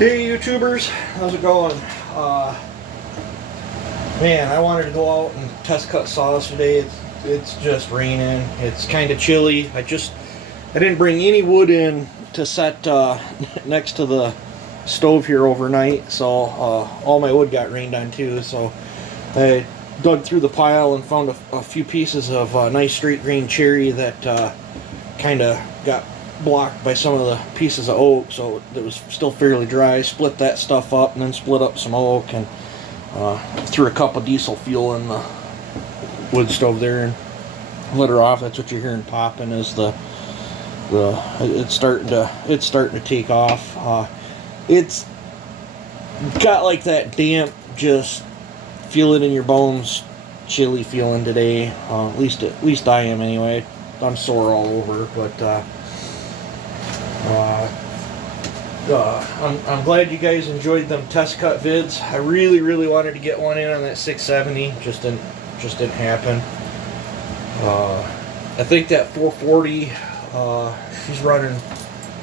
Hey YouTubers, how's it going? Man, I wanted to go out and test cut saws today. It's just raining. It's kind of chilly. I didn't bring any wood in to set next to the stove here overnight, so all my wood got rained on too. So I dug through the pile and found a few pieces of nice straight grain cherry that kind of got blocked by some of the pieces of oak, so it was still fairly dry. Split that stuff up and then split up some oak and threw a cup of diesel fuel in the wood stove there and lit her off. That's what you're hearing popping is it's starting to take off. It's got like that damp, just feel it in your bones, chilly feeling today. At least I am anyway. I'm sore all over, but I'm glad you guys enjoyed them test cut vids. I really wanted to get one in on that 670. Just didn't happen. I think that 440 she's running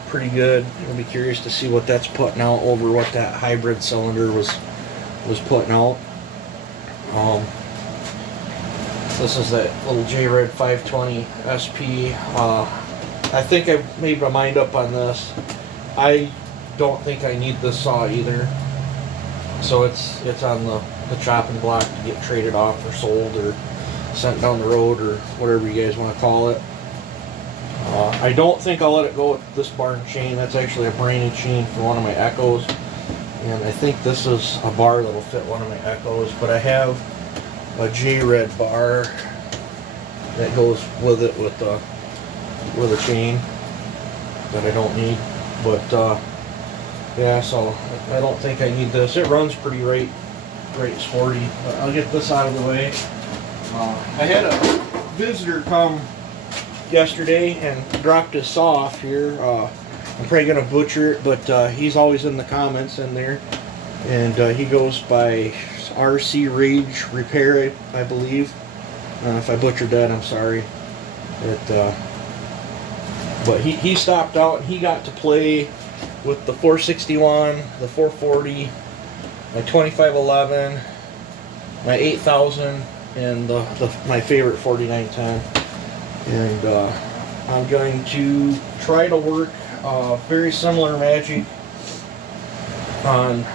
pretty good. I'll be curious to see what that's putting out over what that hybrid cylinder was putting out. This is that little J-Red 520 SP. I think I made my mind up on this. I don't think I need this saw either. So it's on the chopping block to get traded off or sold or sent down the road or whatever you guys want to call it. I don't think I'll let it go with this barn chain. That's actually a braided chain for one of my Echoes. And I think this is a bar that'll fit one of my Echoes. But I have a J-Red bar that goes with it with a chain that I don't need. But yeah, so I don't think I need this. It runs pretty right sporty. But I'll get this out of the way. I had a visitor come yesterday and dropped his saw off here. I'm probably gonna butcher it, but he's always in the comments in there, and he goes by RC Rage Repair, I believe. If I butchered that, I'm sorry. But he stopped out and he got to play with the 461, the 440, my 2511, my 8000, and my favorite 4910. And I'm going to try to work very similar magic on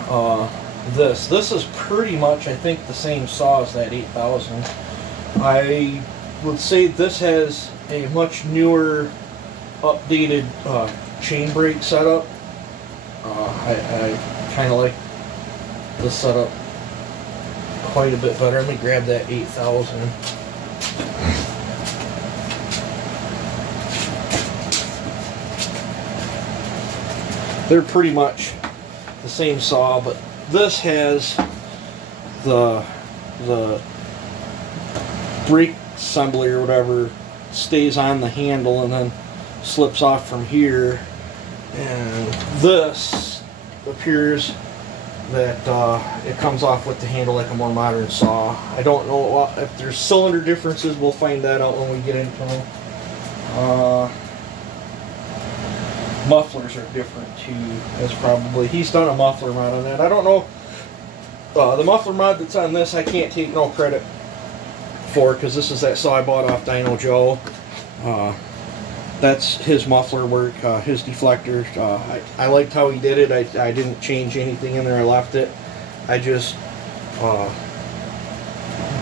this. This is pretty much, I think, the same saw as that 8000. I would say this has a much newer, updated chain brake setup. I kind of like this setup quite a bit better. Let me grab that 8000. They're pretty much the same saw, but this has the brake assembly or whatever stays on the handle and then slips off from here, and this appears that it comes off with the handle like a more modern saw. I don't know if there's cylinder differences. We'll find that out when we get into them. Mufflers are different too. That's probably, he's done a muffler mod on that. I don't know. The muffler mod that's on this, I can't take no credit for, because this is that saw I bought off Dino Joe. That's his muffler work, his deflector. I liked how he did it. I didn't change anything in there. I left it. I just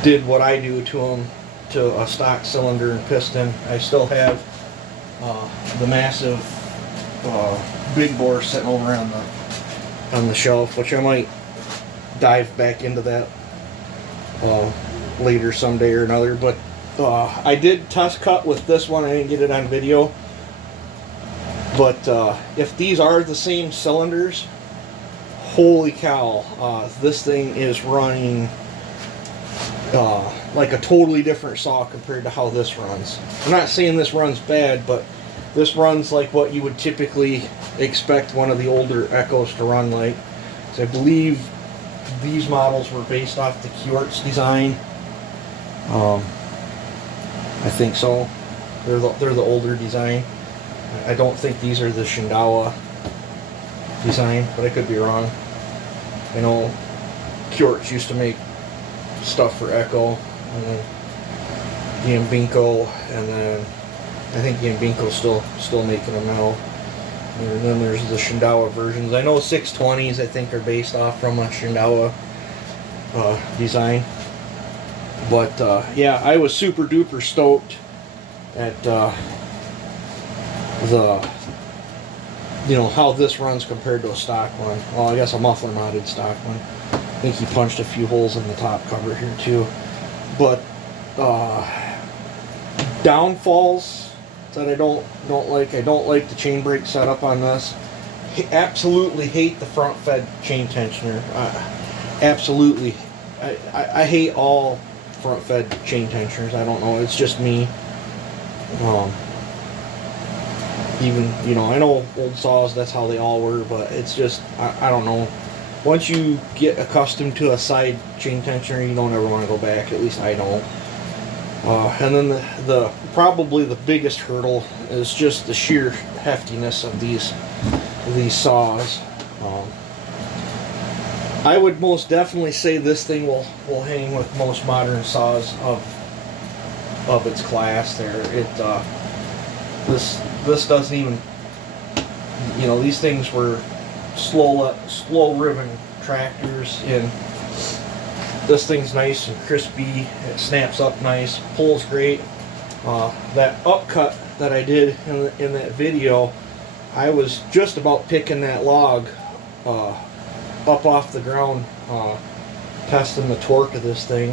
did what I do to him, to a stock cylinder and piston. I still have the massive big bore sitting over on the shelf, which I might dive back into that later someday or another. But I did test cut with this one. I didn't get it on video, but if these are the same cylinders, holy cow, this thing is running like a totally different saw compared to how this runs. I'm not saying this runs bad, but this runs like what you would typically expect one of the older Echoes to run like. So I believe these models were based off the Kjortz design. I think so. They're the older design. I don't think these are the Shingawa design, but I could be wrong. I know Kjorts used to make stuff for Echo, and then Gambinko, and then I think Gambinko's still making them now. And then there's the Shindaiwa versions. I know 620s I think are based off from a Shindaiwa design. But yeah, I was super duper stoked at the how this runs compared to a stock one. Well, I guess a muffler modded stock one. I think he punched a few holes in the top cover here too. But downfalls that I don't like. I don't like the chain brake setup on this. Absolutely hate the front fed chain tensioner. Absolutely, I hate all front fed chain tensioners. I don't know. It's just me. Even I know old saws, that's how they all were, but it's just I don't know. Once you get accustomed to a side chain tensioner, you don't ever want to go back. At least I don't. And then the probably the biggest hurdle is just the sheer heftiness of these saws. I would most definitely say this thing will hang with most modern saws of its class. There, this doesn't even. These things were slow ribbon tractors, and this thing's nice and crispy. It snaps up nice, pulls great. That upcut that I did in that video, I was just about picking that log up off the ground, testing the torque of this thing.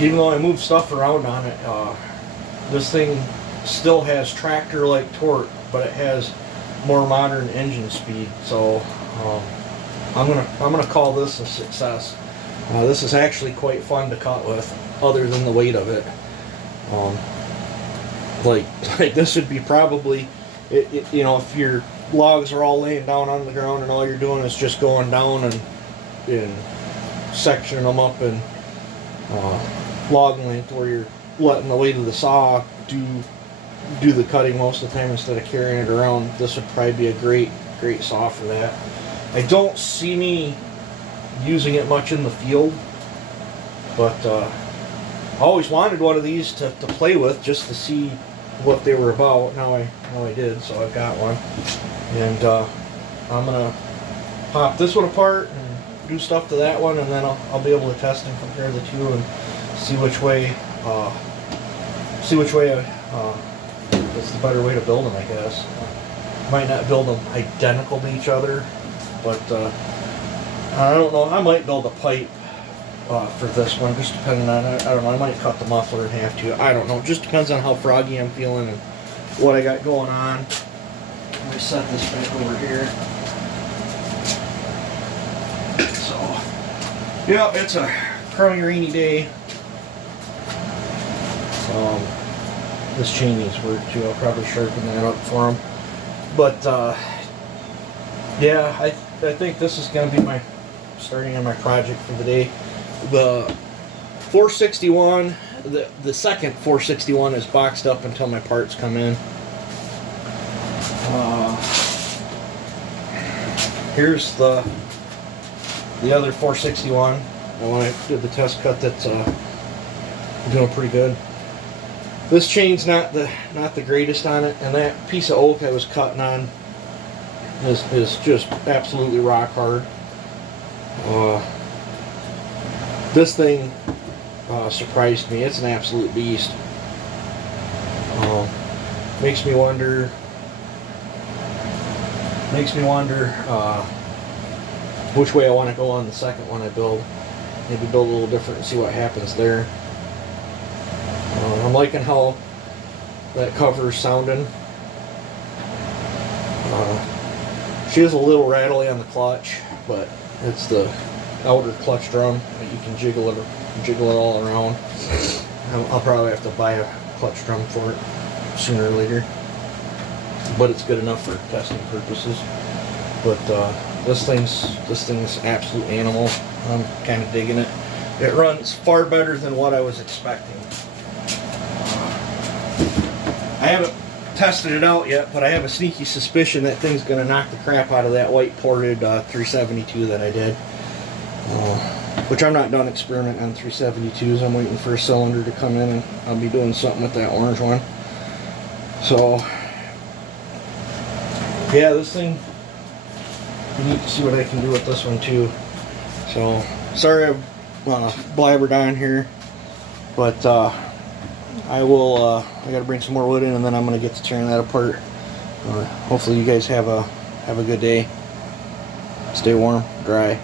Even though I moved stuff around on it, this thing still has tractor-like torque, but it has more modern engine speed. So I'm gonna call this a success. This is actually quite fun to cut with, other than the weight of it. Like this would be probably, if your logs are all laying down on the ground and all you're doing is just going down and sectioning them up in log length, where you're letting the weight of the saw do the cutting most of the time instead of carrying it around, this would probably be a great saw for that. I don't see me using it much in the field, but I always wanted one of these to play with, just to see what they were about. Now I did, so I've got one, and I'm gonna pop this one apart and do stuff to that one, and then I'll be able to test and compare the two and see which way it's the better way to build them, I guess. Might not build them identical to each other, but I don't know. I might build a pipe for this one, just depending on it. I don't know. I might cut the muffler in half too. I don't know. Just depends on how froggy I'm feeling and what I got going on. Let me set this back over here. So, yeah, it's a crummy rainy day. This chain needs work too. I'll probably sharpen that up for him. But yeah, I think this is going to be my starting on my project for the day. The 461, the second 461 is boxed up until my parts come in. Here's the other 461. When I did the test cut, that's doing pretty good. This chain's not the greatest on it, and that piece of oak I was cutting on is just absolutely rock hard. This thing surprised me. It's an absolute beast. Makes me wonder which way I want to go on the second one I build. Maybe build a little different and see what happens there. I'm liking how that cover's sounding. She is a little rattly on the clutch, but it's the outer clutch drum that you can jiggle it all around. I'll probably have to buy a clutch drum for it sooner or later, but it's good enough for testing purposes. But this thing's an absolute animal. I'm kind of digging it. It runs far better than what I was expecting. tested it out yet, but I have a sneaky suspicion that thing's going to knock the crap out of that white ported 372 that I did. Which I'm not done experimenting on 372s. I'm waiting for a cylinder to come in and I'll be doing something with that orange one. So, yeah, this thing, you need to see what I can do with this one too. So, sorry I've blabbered on here, but I will, I gotta bring some more wood in and then I'm gonna get to tearing that apart. Hopefully you guys have a good day. Stay warm, dry.